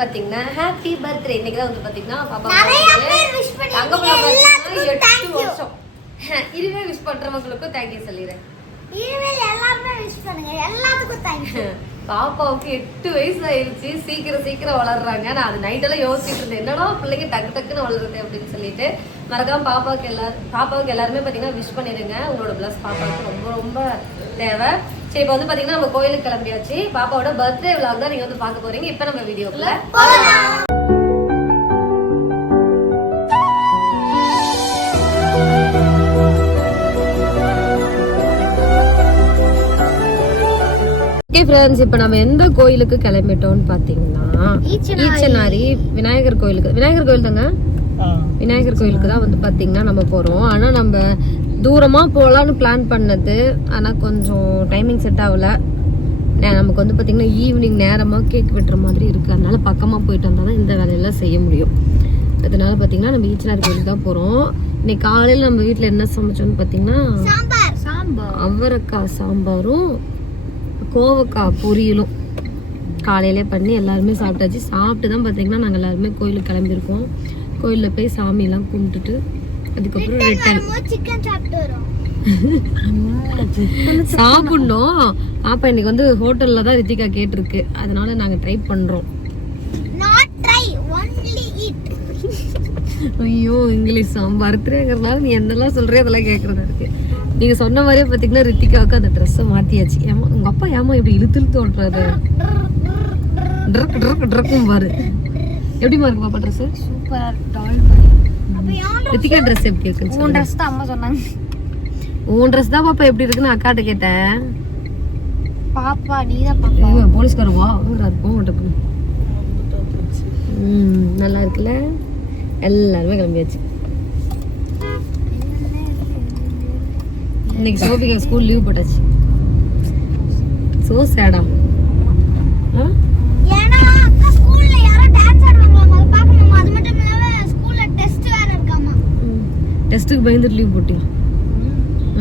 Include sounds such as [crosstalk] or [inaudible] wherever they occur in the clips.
பாத்தீங்கன்னா happy birthday இன்னைக்கு தான் வந்து பாத்தீங்கன்னா பாப்பா. தங்க எல்லாத்துக்கும் எட்டு. வருஷம். [laughs] இதுவே விஷ் பண்றவங்களுக்கும் தேங்க்யூ சொல்லிடுறேன். இனிமேல் எல்லாருமே விஷ் பண்ணுங்க. எல்லாத்துக்கும் தேங்க்யூ [laughs] பாப்பாவுக்கு எட்டு வயசு ஆயிருச்சு சீக்கிரம் சீக்கிரம் வளர்றாங்க. நான் அது நைட்டெல்லாம் யோசிச்சுட்டு இருந்தேன். என்னடா பிள்ளைங்க டக்கு டக்குன்னு வளருது அப்படின்னு சொல்லிட்டு மறக்காம பாப்பாவுக்கு எல்லாரும் பாப்பாவுக்கு எல்லாருமே பார்த்தீங்கன்னா விஷ் பண்ணிடுங்க. உங்களோட ப்ளஸ் பாப்பாவுக்கு ரொம்ப ரொம்ப தேவை. சரி இப்போ வந்து பார்த்தீங்கன்னா நம்ம கோயிலுக்கு கிளம்பியாச்சு. பாப்பாவோட பர்த்டே விழாக் தான் நீங்கள் வந்து பார்க்க போறீங்க. இப்போ நம்ம வீடியோக்குள்ள ஓகே ஃப்ரெண்ட்ஸ் இப்போ நம்ம எந்த கோயிலுக்கு கிளம்பிட்டோம்னு பார்த்தீங்கன்னா ஈச்சனாரி. ஈச்சனாரி விநாயகர் கோயிலுக்கு. விநாயகர் கோயில் தாங்க? விநாயகர் கோயிலுக்கு தான் வந்து பார்த்தீங்கன்னா நம்ம போகிறோம் ஆனால் நம்ம தூரமாக போகலான்னு பிளான் பண்ணது. ஆனால் கொஞ்சம் டைமிங் செட் ஆகல. நே- நமக்கு வந்து பார்த்தீங்கன்னா ஈவினிங் நேரமாக கேக் வெட்டுற மாதிரி இருக்குது அதனால பக்கமாக போயிட்டு வந்தால் தான் இந்த வேலையெல்லாம் செய்ய முடியும். அதனால பார்த்தீங்கன்னா நம்ம ஈச்சனார் கோயிலுக்கு தான் போகிறோம் இன்னைக்கு காலையில் நம்ம வீட்டில் என்ன சமைச்சோம்னு பார்த்தீங்கன்னா சாம்பார். சாம்பார். அவரைக்காய் சாம்பாரும் கோவக்காய் பொரியலும். காலையிலே பண்ணி எல்லாருமே சாப்பிட்டாச்சு. சாப்பிட்டு தான் பார்த்தீங்கன்னா நாங்கள் எல்லாருமே கோயிலுக்கு கிளம்பியிருக்கோம். கோயிலில் போய் சாமியெல்லாம் கும்பிட்டுட்டு அதுக்கப்புறம் ரிட்டர்ன் சிக்கன் சாப்பிட்டு வரும் சாப்பிடணும். பாப்பா இன்னைக்கு வந்து ஹோட்டல்ல தான் ரித்திகா கேட்டிருக்கு. அதனால நாங்க ட்ரை பண்றோம். ஐயோ இங்கிலீஷ் பர்த்டேங்கிறதுனால நீ என்னெல்லாம் சொல்றியோ அதெல்லாம் கேட்கறதா இருக்கு. நீங்க சொன்ன மாதிரியே பாத்தீங்கன்னா ரித்திகாவுக்கு அந்த ட்ரெஸ்ஸை மாத்தியாச்சு. ஏமா உங்க அப்பா ஏமா இப்படி இழுத்து இழுத்து ஓட்டுறாரு [laughs] ட்ரக் ட்ரக் ட்ரக்கும் பாரு எப்படிமா இருக்கு பாப்பா ட்ரெஸ் சூப்பர் டால் அப்ப ரித்திகா ட்ரெஸ் எப்படி இருக்குன்னு சொல்லுங்க. ட்ரெஸ் தான் அம்மா சொன்னாங்க. உன் ட்ரெஸ் தான் பாப்பா எப்படி இருக்குன்னு அக்காட்ட கேட்டேன். பாப்பா நீ தான் பாப்பா ஐயோ, போலீஸ்காரர் வா வாங்குறாரு போக மாட்டேங்குது ம் நல்லா இருக்குல்ல? எல்லாருமே கிளம்பியாச்சு. இன்னைக்கு சோபிகா ஸ்கூல் லீவ் போட்டாச்சு. சோ சேடா ஏன்னா அக்கா ஸ்கூல்ல யாரோ டான்ஸ் ஆடுவாங்க அதை பார்க்கணுமா அது மட்டும் இல்லாம ஸ்கூல்ல டெஸ்ட் வேற இருக்காமா டெஸ்ட்டுக்கு பயந்துட்டு லீவ் போட்டியா?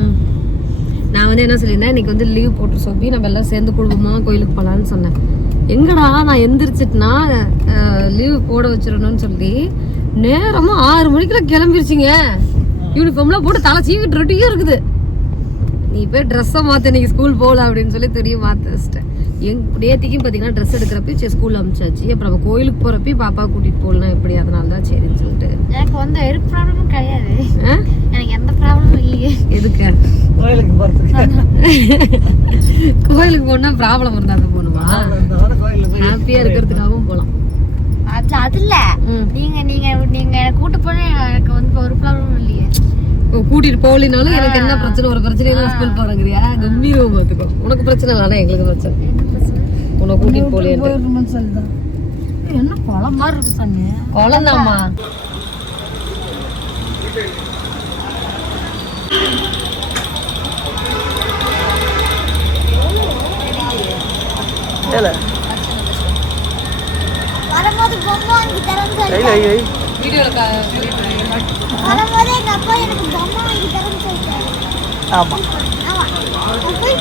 ம். நான் வந்து என்ன சொல்லியிருந்தேன்? இன்றைக்கி வந்து லீவ் போட்டு சொல்லி நம்ம எல்லாம் சேர்ந்து குடும்பமாக கோயிலுக்கு போகலான்னு சொன்னேன். எங்கடா நான் எந்திரிச்சிட்டுனா லீவ் போட வச்சிடணும்னு சொல்லி நேரமாக ஆறு மணிக்கெல்லாம் கிளம்பிருச்சிங்க. யூனிஃபார்ம்லாம் போட்டு தலை சீவிட்டு ரொட்டியும் இருக்குது. நீ போய் ட்ரெஸ்ஸை மாற்ற இன்னைக்கு ஸ்கூல் போகல அப்படின்னு சொல்லி தெரியும் மாற்ற வச்சிட்டேன். எங் நேத்திக்கும் பார்த்தீங்கன்னா ட்ரெஸ் எடுக்கிறப்ப சரி ஸ்கூல் அமிச்சாச்சு. அப்புறம் நம்ம கோயிலுக்கு போகிறப்ப பாப்பா கூட்டிகிட்டு போகலாம் எப்படி? அதனால தான் சரின்னு சொல்லிட்டு. எனக்கு வந்து ஒரு ப்ராப்ளமும் கிடையாது. ஆ? எனக்கு எந்த ப்ராப்ளமும் இல்லையே. எதுக்கு? கோயிலுக்கு போறதுக்கு. கோயிலுக்கு போனா ப்ராப்ளம் இருந்தா தான் போகணுமா இந்த வாரம் கோயில்ல போய் ஹாப்பியா இருக்கிறதுக்காகவும் போகலாம் அது அது இல்ல. ம். நீங்க நீங்க நீங்க எனக்கு கூட்டு போனா எனக்கு வந்து ஒரு ப்ராப்ளமும் இல்லையே. இப்போ கூட்டிட்டு போகலினாலும் எனக்கு என்ன பிரச்சனை? ஒரு பிரச்சனையும் ஸ்கூல் போறங்கிறியா? கம்பீரம் பார்த்துக்கோ. உனக்கு பிரச்சனை இல்லை ஆனா எங்களுக்கு பிரச்சனை பிரச்சனை. உன்னை கூட்டிட்டு சொல்லிதான் என்ன குளம் மாதிரி இருக்கு சாமி? குழந்தாம்மா ஏல. வரும்போது பொம்மை வாங்கி தரேன்னு சொல்லி. ஐய் ஐய் ஐய் வீடியோல வரும்போது எங்க அப்பா எனக்கு பொம்மை வாங்கி தரேன்னு சொல்லிட்டாரு. ஆமா. போய்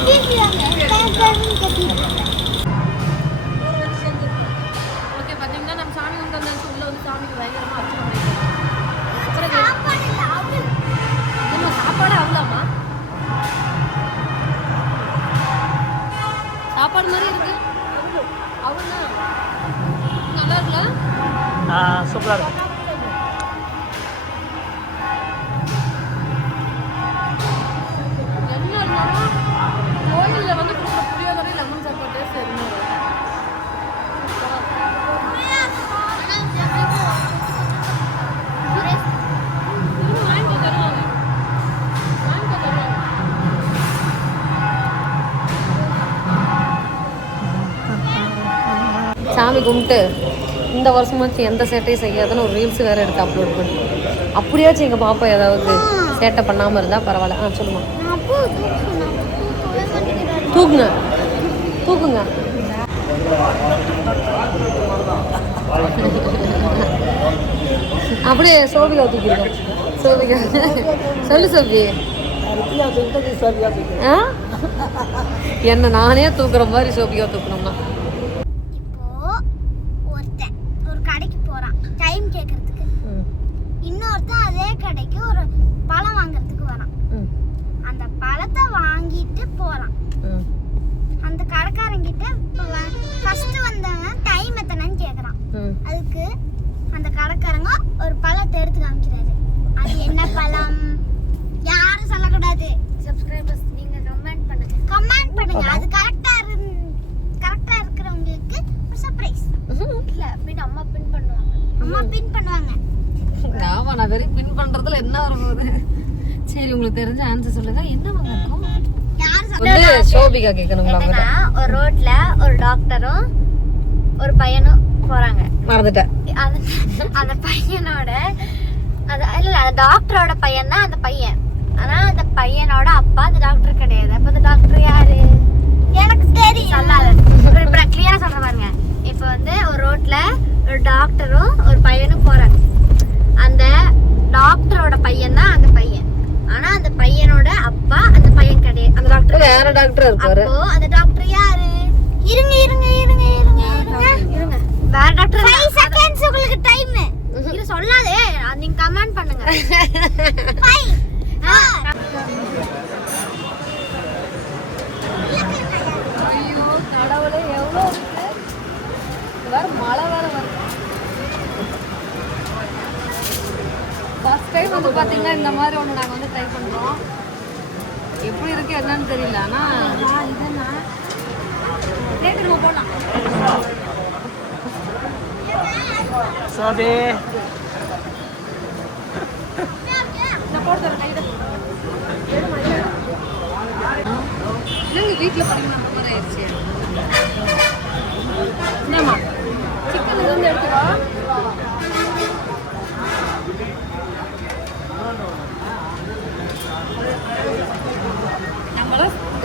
கலர் மாதிரி இருக்கு. அவ்வளோ நல்லா இருக்குல்ல ஆ சூப்பரா இருக்கு. கும்பிட்டு இந்த வருஷமாச்சும் எந்த சேட்டையும் செய்யாதுன்னு ஒரு ரீல்ஸ் வேற எடுத்து அப்லோட் பண்ணி. அப்படியாச்சும் எங்கள் பாப்பா ஏதாவது சேட்டை பண்ணாமல் இருந்தால் பரவாயில்ல. ஆ சொல்லுமா தூக்குங்க. தூக்குங்க. அப்படியே சோபிகா தூக்கிருக்கோம் சோபிகா சொல்லு சோபி. என்ன நானே தூக்குற மாதிரி சோபிகா தூக்கணும்னா இன்னொருத்தன் அதே கடைக்கு ஒரு பழம் வாங்குறதுக்கு வரான் ம், அந்த பழத்தை வாங்கிட்டு போறான் ம், அந்த கடைக்காரங்கிட்ட ஃபர்ஸ்ட் வந்தவன் டைம் எத்தனைன்னு கேக்குறான் ம். அதுக்கு அந்த கடைக்காரங்க ஒரு பழத்தை எடுத்து காமிக்கிறாரு அது என்ன பழம் யாரும் சொல்லக்கூடாது சப்ஸ்கிரைபர்ஸ் நீங்க கமெண்ட் பண்ணுங்க கமெண்ட் பண்ணுங்க அது கரெக்டா கரெக்டா இருக்கிறவங்களுக்கு ஒரு சர்ப்ரைஸ் இல்ல பின் அம்மா பின் பண்ணுவாங்க அம்மா பின் பண்ணுவாங்க ஆமா நான் வெறும் பின் பண்றதுல என்ன வர போகுது சரி உங்களுக்கு தெரிஞ்ச ஆன்சர் சொல்லுங்க என்ன வந்திருக்கும் யார் சோபிகா கேட்கணுங்களா என்னன்னா ஒரு ரோட்ல ஒரு டாக்டரும் ஒரு பையனும் போறாங்க. மறந்துட்டேன் அந்த அந்த பையனோட அந்த இல்ல அந்த டாக்டரோட பையன் தான் அந்த பையன். ஆனா அந்த பையனோட அப்பா அந்த டாக்டர் கிடையாது. அப்ப அந்த டாக்டர் யாரு? எனக்கு தெரியும். சொல்லாத. இப்ப நான் கிளியரா சொல்ற பாருங்க. இப்ப வந்து ஒரு ரோட்ல ஒரு டாக்டரும் ஒரு பையனும் போறாங்க. அந்த டாக்டரோட பையன் தான் அந்த பையன். ஆனா அந்த பையனோட அப்பா அந்த பையன் கிடையாது. அந்த டாக்டர் வேற டாக்டர் இருப்பாரு. அப்போ அந்த டாக்டர் யாரு? இருங்க இருங்க இருங்க இருங்க இருங்க. இருங்க வேற டாக்டர் 5 செகண்ட்ஸ் உங்களுக்கு டைம் இது சொல்லாதே. அது நீங்க கமெண்ட் பண்ணுங்க. 5 ஐயோ கடவுளே எவ்வளோ இருக்கு? வேற மழை வேற வருது ஃபர்ஸ்ட் டைம் வந்து பார்த்தீங்கன்னா இந்த மாதிரி ஒன்று நாங்கள் வந்து ட்ரை பண்ணுறோம் எப்படி இருக்கு என்னன்னு தெரியல ஆனால் ரேட்டு நம்ம கையில் என்னங்க வீட்டில் பார்த்தீங்கன்னா அந்த மாதிரி ஆயிடுச்சு? என்னம்மா? சிக்கன் இருந்து எடுத்துக்கோ.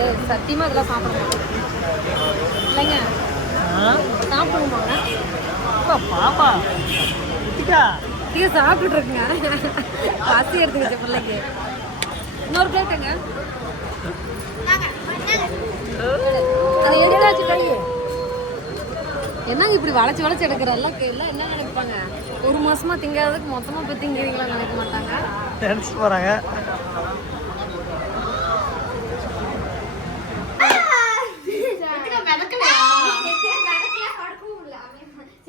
இது சத்தியமா இதெல்லாம் சாப்பிட மாட்டோம் இல்லைங்க? சாப்பிடுவோமாங்க. பாப்பா. சாப்பிட்டுட்டு இருக்குங்க பசி எடுத்துக்கிச்சு பிள்ளைக்கு. இன்னொரு பிளேட்டுங்க என்னங்க இப்படி வளைச்சு வளைச்சு எடுக்கிறல்ல எல்லாம் என்ன நினைப்பாங்க? ஒரு மாசமா திங்காததுக்கு மொத்தமா போய் திங்கிறீங்களா நினைக்க மாட்டாங்க? போறாங்க.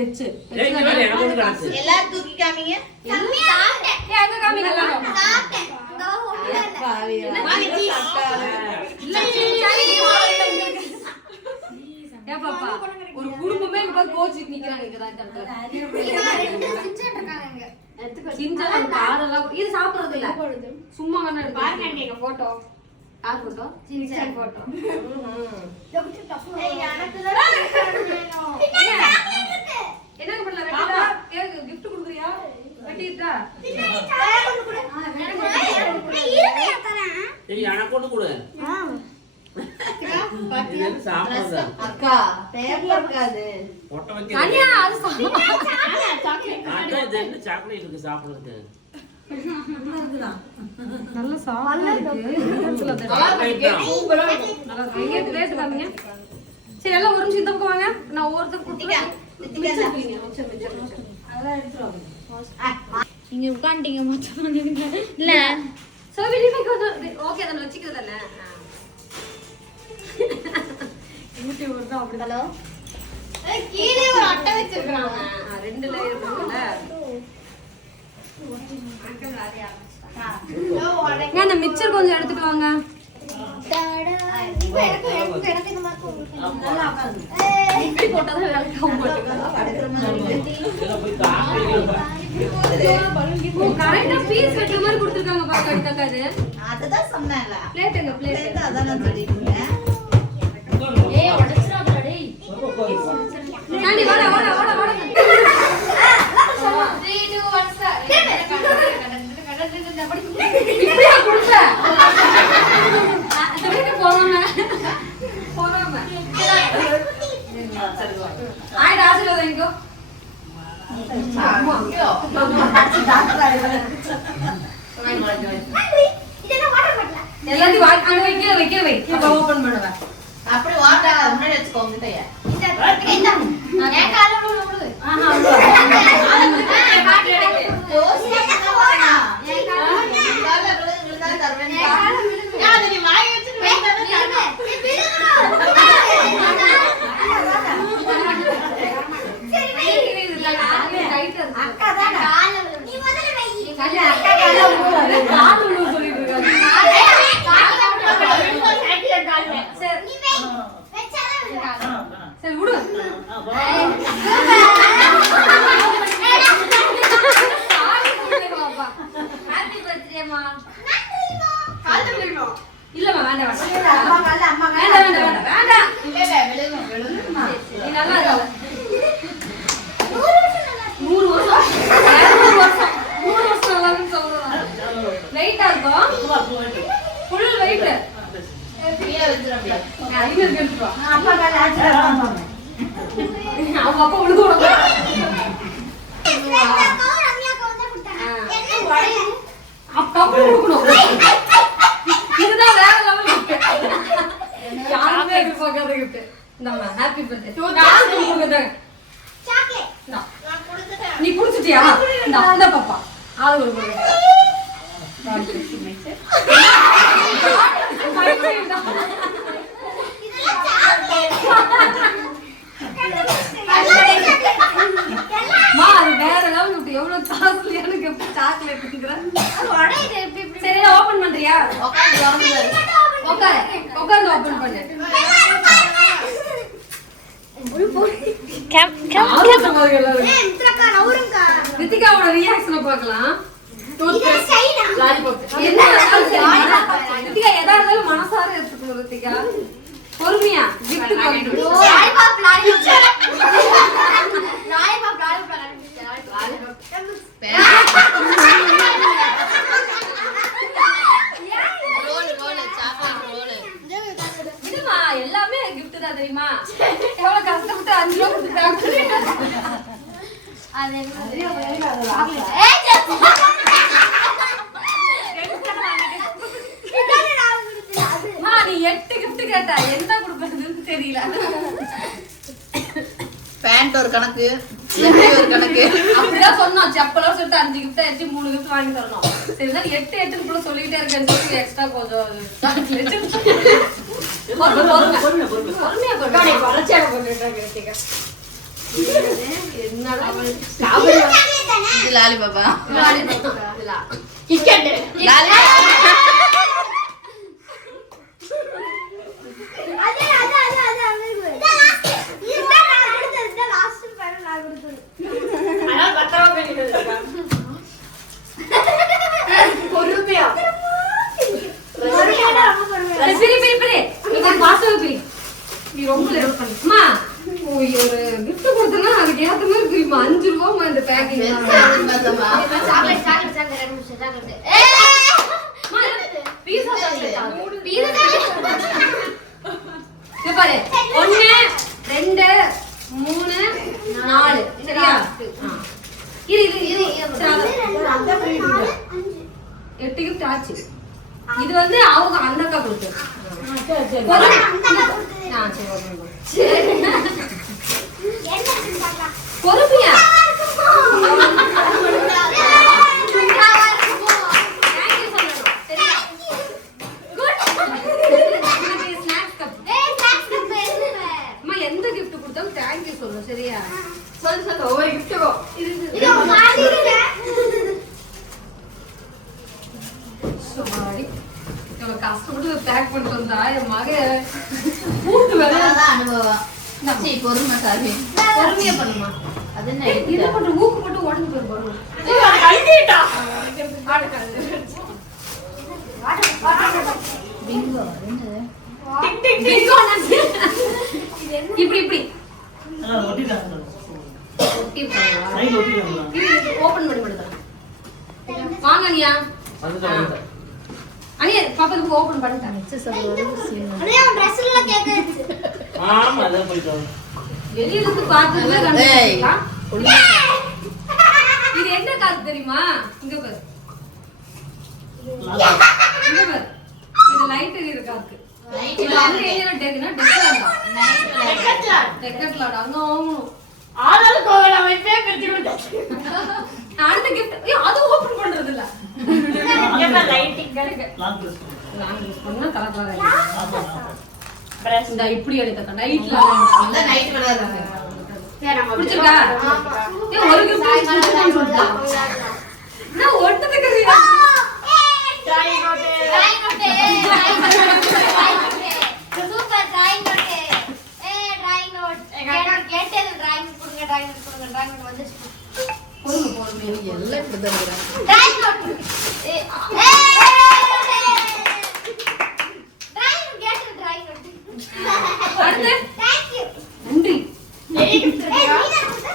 ஹெச் எல்லாரும் தூக்கி காமிங்க அங்க காமிக்கலாம் ஏன் பாப்பா ஒரு குடும்பமே இங்க கோச்சிட்டு நிக்கிறாங்க தான் இது சாப்பிடுறது இல்ல சும்மா வேணா பாருங்க எங்க போட்டோ யார் போட்டோ சிஞ்சன் போட்டோ என்ன பண்ணல வெட்டிடா கேக்கு gift கொடுக்குறியா வெட்டிட்டா சரி எனக்கு ஒன்று கொடு அக்கா இருக்காது அனியா அது என்ன சாக்லேட் இருக்கு சாப்பிடுறதுக்கு நல்ல இருக்கு. தான் நல்லா? ரேட்டு காமிங்க. சரி எல்லாம் ஒரு நிமிஷம் பக்கம் வாங்க. நான் ஒவ்வொருத்தர் கொடுத்துருக்கேன். நீங்க உட்காந்துட்டீங்க மொத்தம் இல்ல. சோ வெளியே கொஞ்சம் ஓகே யூடியூபர் தான் அப்படி. ஹலோ. கீழே ஒரு அட்டை வச்சிருக்காங்க ரெண்டு லேயர் இருக்குல்ல ஏன் மிக்சர் கொஞ்சம் எடுத்துட்டு வாங்க. கரெக்டா பீஸ் வெட்டுற மாதிரி கொடுத்துருக்காங்க பாக்க எடுத்தாக்கா இது அதுதான் சொன்னேன்ல பிளேட் எங்க பிளேட் அதான் நான் வாடா வாடா வாடா வாடா ஆயிட்டு ஆசீர்வாதம் எங்கோ? எல்லாத்தையும் வா- அங்க வைக்கிற வைக்கிற வை அப்ப ஓபன் பண்ணுவேன் அப்படி வாட்டா முன்னாடி வச்சுக்கோ உங்ககிட்டயே கால் விழுவு சொல்லிட்டு இருக்காங்க சரி விடு ஹாப்பி பர்த்டேமா இல்லம்மா வேண்டாம் வேண்டாம் வேண்டாம் வேண்டாம் வேண்டாம் வேண்டாம் நீ நல்லா இருக்க நூறு அவங்க அப்பா உழுது கொடுக்கணும் இதுதான் வேற லெவல் யாருமே எதிர்பார்க்காத இந்தாம்மா ஹாப்பி பர்த்டே நீ குடிச்சிட்டியா இந்தா இந்த பாப்பா ஆளு ஒரு வேற level gift. எவ்வளவு costly-யான gift, chocolate-ங்கிற. சரி ஓபன் பண்றியா உட்காரு உட்கார்ந்து ஓபன் பண்ணு. ரித்திகாவோட ரியாக்ஷனை பார்க்கலாம். என்ன. ரித்திகா எதா இருந்தாலும் மனசார எடுத்துக்கணும் ரித்திகா பொறுமையா gift கொண்டு விடுமா எல்லாமே gift தான் தெரியுமா? எவ்வளவு கஷ்டப்பட்டு அஞ்சு ரூபா கொடுத்துட்டாங்க. அம்மா, நீ எட்டு gift கேட்ட என்ன கொடுக்கறதுன்னு தெரியல பேண்ட் ஒரு கணக்கு ஒரு கணக்கு அப்படிதான் சொன்னோம் செப்பலா சொல்லிட்டு அஞ்சு கிஃப்ட் ஆயிடுச்சு மூணு கிஃப்ட் வாங்கி தரணும் சரி தான் எட்டு எட்டுன்னு கூட சொல்லிட்டே இருக்கேன்னு சொல்லி எக்ஸ்ட்ரா கொஞ்சம் பொறுமை, பொறுமை. பொறுமையா கொண்டு வா. என்னடா [laughs] அவள் இது பிரி, பிரி, பிரி. நீ பிரி. நீ ரொம்ப late பண்ணு. ஒரு gift அதுக்கு ஏத்த மாதிரி அஞ்சு ரூபாம்மா இந்த பேக்கிங் Well, I பேக் பண்ணிட்டு வந்தா என் மக கூட்டு வேலை அனுபவம் சரி பொறுமை சாமி. பொறுமையா பண்ணுமா? அது என்ன பண்ற ஊக்கு மட்டும் உடஞ்சு போயிருப்பாரு பிங்கோ என்னது? இப்படி இப்படி. ஒட்டிட்டாங்க. ஒட்டி இருக்காங்களா? சைடுல பண்ணி அனியா பாப்பாக்கு ஓபன் எல்லாம் கேட்க வச்சு. ஆமா அதான் போயிட்டு இருந்து பார்த்ததுல. இது என்ன காத்து தெரியுமா? இங்க பாரு. இங்க பாரு. இது லைட் எரியுற காத்து. இது அங்க எரியுற டெக்குனா டெக்கலாடா டெக்கலாடா அங்க வாங்கணும் அடுத்த gift ஏய் அது ஓபன் பண்றது இல்ல இப்படி எடுத்த நைட்ல நைட் விளையாடுறாங்க பிடிச்சிருக்கா ஒரு கேட்டது கொடுங்க, note கொடுங்க, note வந்துச்சு. பொறுமை பொறுமை எல்லாம் இப்படிதான் இருக்கிறாங்க Drawing note. ஏய், ஏய், drawing note கேட்டது drawing note. அடுத்து Thank you. நன்றி ஏய், நீதான் கொடுத்தா?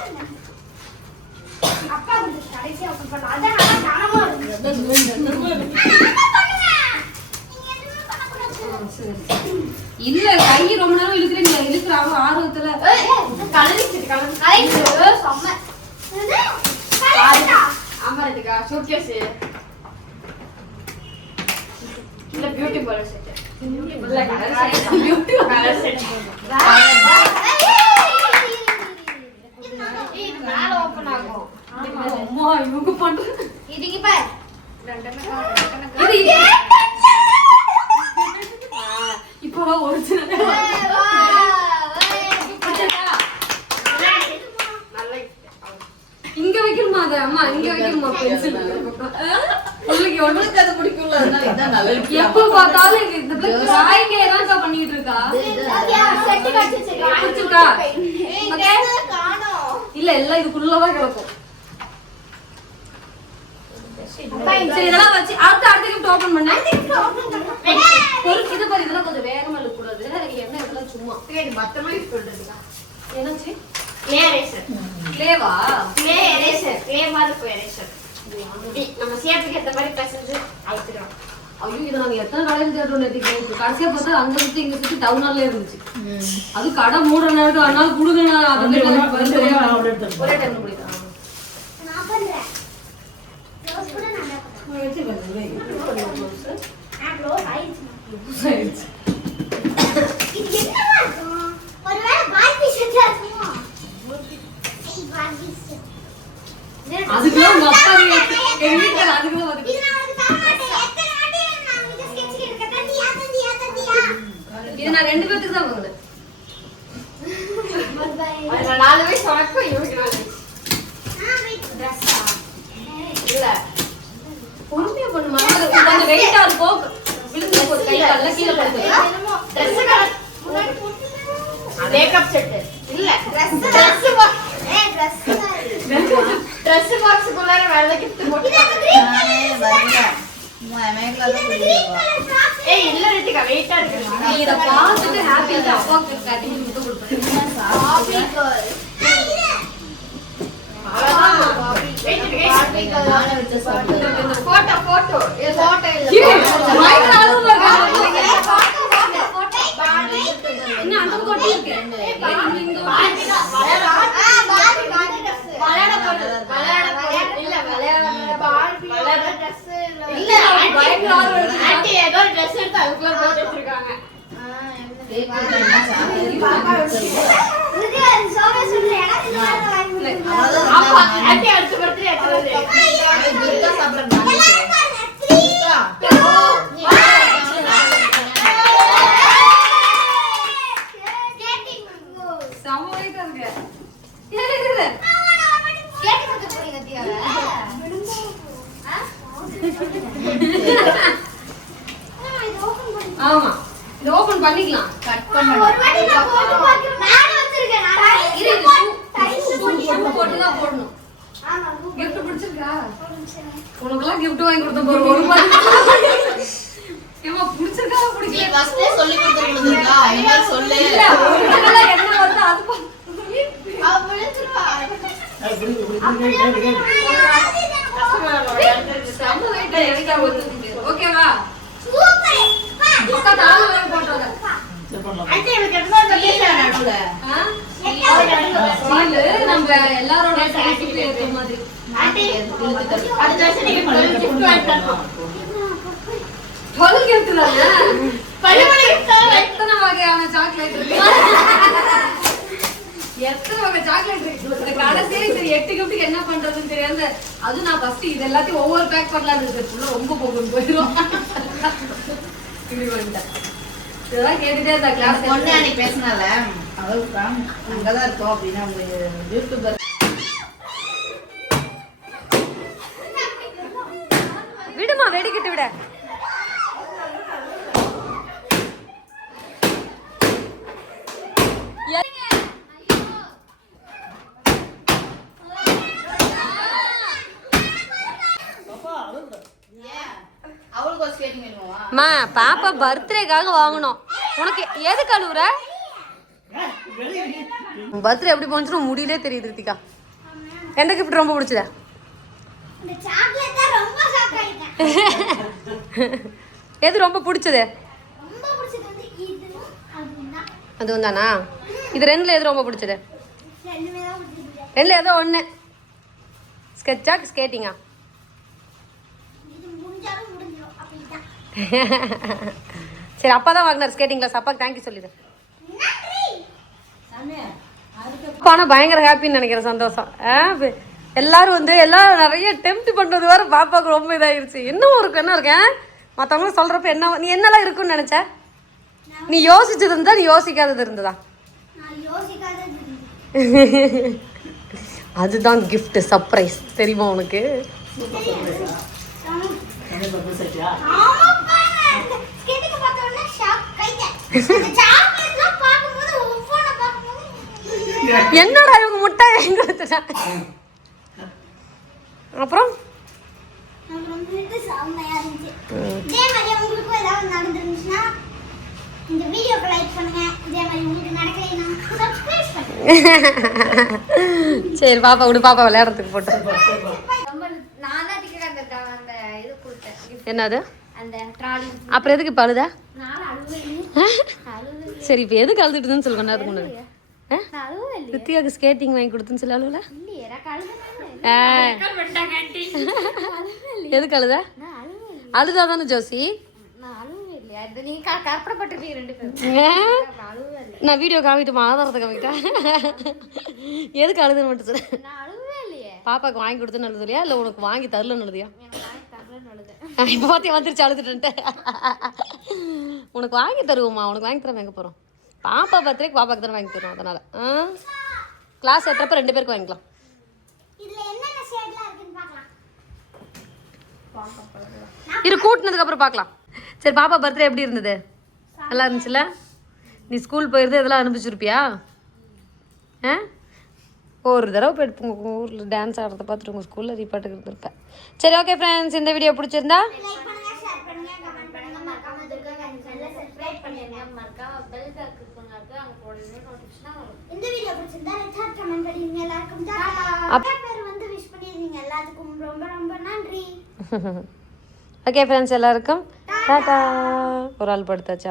அப்பா கொடுத்து கடைசியா open பண்ணா. அதான் நல்லா கனமா இருக்கு. இல்ல கை ரொம்ப நேரம் இழுக்கிறீங்க இழுக்கிறாங்க ஆர்வத்துல கலரிச்சிட்டு கலந்து கலரிச்சிட்டு செம்ம கலரிச்சா அமரத்துக்கா ஷோகேஸ் இல்ல பியூட்டி பார்லர் செட் இல்ல colour set beauty colour set இது மேல ஓபன் ஆகும் அம்மா இவங்க பண்றது இதுக்கு பாரு இது இது இப்பதான் ஒரிஜினல் இங்க வைக்கணுமா அது அம்மா இங்க வைக்கணுமா பென்சில் உங்களுக்கு ஒண்ணு அது பிடிக்கும்ல அதனால இதான் நல்லா இருக்கு எப்ப பார்த்தாலும் இங்க இந்த பிள்ளை டிராயிங்கே தான் பண்ணிட்டு இருக்கா? செட்டு இல்ல எல்லாம் இதுக்குள்ளதான் கிடக்கும். சரி இதெல்லாம் வச்சு அடுத்த அடுத்த கிஃப்ட் ஓபன் பண்ண. பொறுப்பு இது பாரு இதெல்லாம் கொஞ்சம் வேகமா இழுக்க கூடாது என்ன இதெல்லாம் சும்மா. மொத்தமா யூஸ் பண்றதுக்கா என்னாச்சு? க்ளே எரேசர் கிளேவா? க்ளே எரேசர் க்ளே மாதிரி இருக்கும் எரேசர் நம்ம ஷேப்புக்கு ஏத்த மாதிரி பிசைஞ்சு அழுத்திடுறோம் ஐயோ இதை எத்தனை கடையில் தேடுறோம் நேற்றுக்கு நேற்று கடைசியா பார்த்தா அங்க சுத்தி இங்க சுத்தி டவுன் ஹால்ல இருந்துச்சு. அது கடை மூடுற நேரத்துக்கு அதனால கொடுங்க நான் அதை வந்து போய் ஒண்ணா- இது நான் ரெண்டு பேத்துக்கு தான் வாங்கினேன் அதுல நாலு வயசு வெயிட் ட்ரெஸ்ஸா இல்ல. பொறுமையா பண்ணுமா கொஞ்சம் வெயிட்டா இருக்கும் விழுந்து போகுது கை கால்ல கீழே படுது ட்ரெஸ் முன்னாடி போட்டு மேக்கப் செட் இல்ல. Dress. ட்ரெஸ் ட்ரெஸ் பாக்ஸ்க்குள்ளார வேற கிஃப்ட் போட்டு விளையாட ஏதோ ட்ரெஸ் எடுத்து அதுக்குள்ள போட்டு வச்சிருக்காங்க இது சோபா சொல்ற எனக்கு இந்த மாதிரி வாங்கி கொடுங்க. ஆமா ஆண்டி அடுத்த பர்த்டே எத்தனை எல்லாரும் பாருங்க. Three, skating boots. செம weight ஆ இருக்கு. இரு, இரு, இரு. skating கத்துக்க போறீங்க தியாவை? ஆ? ஆ, இது. ஆமா பண்ணிக்கலாம். கட் ஒரு பண்ணணும் வாட்டி நான் போட்டு பார்க்கிறேன். வச்சிருக்கேன். நான் இது தான் போடணும். ஆமா, பிடிச்சிருக்கா. உனக்கெல்லாம் gift வாங்கி கொடுத்த பாரு ஒரு மாதிரி. ஏமா பிடிச்சிருக்கா நீ பிடிக்கல ஃபர்ஸ்டே சொல்லி கொடுத்துருக்கா சொல்லு. இல்ல. என்ன வருது அது பா- அவ விழுந்துருவா. செம்ம ஓகேவா நம்ம எல்லாரோட மாதிரி அடுத்த வருஷம் நீங்க டுவெல் தானே வகையான சாக்லேட் இருக்கு எத்தனை வகை சாக்லேட் இருக்கு? கடைசியில சரி எட்டு கிஃப்ட்டுக்கு என்ன பண்றதுன்னு தெரியாது அதுவும் நான் ஃபர்ஸ்ட் இது எல்லாத்தையும் ஒவ்வொரு பேக் பண்ணலாம்னு இருக்கேன் ஃபுல்லா ரொம்ப போகும் போயிடும் இப்படி பண்ணிட்டேன். இதெல்லாம் கேட்டுட்டே இருந்தா கிளாஸ் பொண்ணு அன்னைக்கு பேசினால அவளுக்கு அங்கதான் இருக்கோம் அப்படின்னு யூடியூபர் விடுமா வெடிக்கிட்டு விட அவளுக்கு ஒரு ஸ்கேட்டிங் வேணுமா அம்மா பாப்பா பர்த்டேக்காக வாங்கணும். உனக்கு எது கழுவுற பர்த்டே எப்படி போனுச்சுன்னு முடியலே தெரியுது ரித்திகா. எந்த கிஃப்ட் ரொம்ப பிடிச்சதா? [laughs] எது ரொம்ப பிடிச்சது? அதுவும் தான்? இது ரெண்டுல எது ரொம்ப பிடிச்சது? ரெண்டுல ஏதோ ஒன்று ஸ்கெட்சா ஸ்கேட்டிங்கா இது முடிஞ்சாலும் முடிஞ்சிடும் அப்படிதான் [laughs] சரி அப்பா தான் வாங்கினார். ஸ்கேட்டிங் கிளாஸ் அப்பாக்கு தேங்க்யூ சொல்லிடு. ஆனால் பயங்கர ஹாப்பின்னு நினைக்கிறேன் சந்தோஷம். எல்லாரும் வந்து எல்லாரும் நிறைய டெம்ப்ட் பண்ணுறது வேற பாப்பாவுக்கு ரொம்ப இதாயிருச்சு. இன்னும் இருக்கு என்ன இருக்கேன் மற்றவங்க சொல்கிறப்ப என்ன நீ என்னெல்லாம் இருக்குன்னு நினச்ச? நீ யோசிச்சது இருந்தா நீ யோசிக்காதது இருந்ததா? நான் யோசிக்காதது இருந்தது. அதுதான் gift சர்ப்ரைஸ் தெரியுமா உனக்கு? [laughs] மாதிரி உங்களுக்கு நடக்கலைன்னா சப்ஸ்கிரைப் பண்ணுங்க. [laughs] சரி பாப்பா விடு பாப்பா விளையாடுறதுக்கு போட்டு. [laughs] என்னது? அப்புறம் எதுக்கு இப்போ [laughs] சரி இப்போ எதுக்கு அழுதுட்டுதுன்னு சொல்லு கொஞ்ச நேரத்துக்கு முன்னாடி. ரித்தியாக்கு ஸ்கேட்டிங் வாங்கி கொடுத்துன்னு சொல்லி அழுவல. எதுக்கு அழுத? நான் அழுவே இல்லை அழுதா தானே ஜோசி? நான் வீடியோ காமிட்டுமா ஆதாரத்தை காமிட்டா எதுக்கு அழுதுன்னு மட்டும் சொல்லு. பாப்பாக்கு வாங்கி கொடுத்துன்னு அழுதுலையா இல்லை உனக்கு வாங்கி தரலன்னு அழுதியா? இப்போ பார்த்தியா வந்துருச்சு அழுதுட்டு உனக்கு வாங்கி தருவோம்மா உனக்கு வாங்கி தர வாங்க போகிறோம் பாப்பா பர்த்டேக்கு பாப்பாக்கு தானே வாங்கி தருவோம் அதனால். ஆ? கிளாஸ் ஏற்றப்ப ரெண்டு பேருக்கு வாங்கிக்கலாம். இரு கூட்டினதுக்கு அப்புறம் பார்க்கலாம். சரி பாப்பா பர்த்டே எப்படி இருந்தது? நல்லா இருந்துச்சுல? நீ ஸ்கூல் போயிருந்து இதெல்லாம் அனுப்பிச்சிருப்பியா ஆ? ஒரு தடவை போயிட்டு உங்கள் ஊரில் டான்ஸ் ஆடுறத பார்த்துட்டு உங்கள் ஸ்கூலில் ரீபாட்டுக்கு இருந்திருப்பேன். சரி ஓகே ஃப்ரெண்ட்ஸ் இந்த வீடியோ பிடிச்சிருந்தா லைக் பண்ணுங்க ஷேர் பண்ணுங்க கமெண்ட் பண்ணுங்க. மறக்காம துர்கா காந்தி சேனலை சப்ஸ்கிரைப் பண்ணிருங்க. மறக்காம பெல் பேக் இருக்குங்க அங்கே போடுறது நோட்டிஃபிகேஷனாக வரும். இந்த வீடியோ பிடிச்சிருந்தா ஹார்ட் கமெண்ட் பண்ணிருங்க. எல்லாருக்கும் பேர் வந்து விஷ் பண்ணிருந்தீங்க. எல்லாத்துக்கும் ரொம்ப ரொம்ப நன்றி. [laughs] ஓகே ஃப்ரெண்ட்ஸ் எல்லாருக்கும் டாடா ஒரு ஆள் படுத்தாச்சா?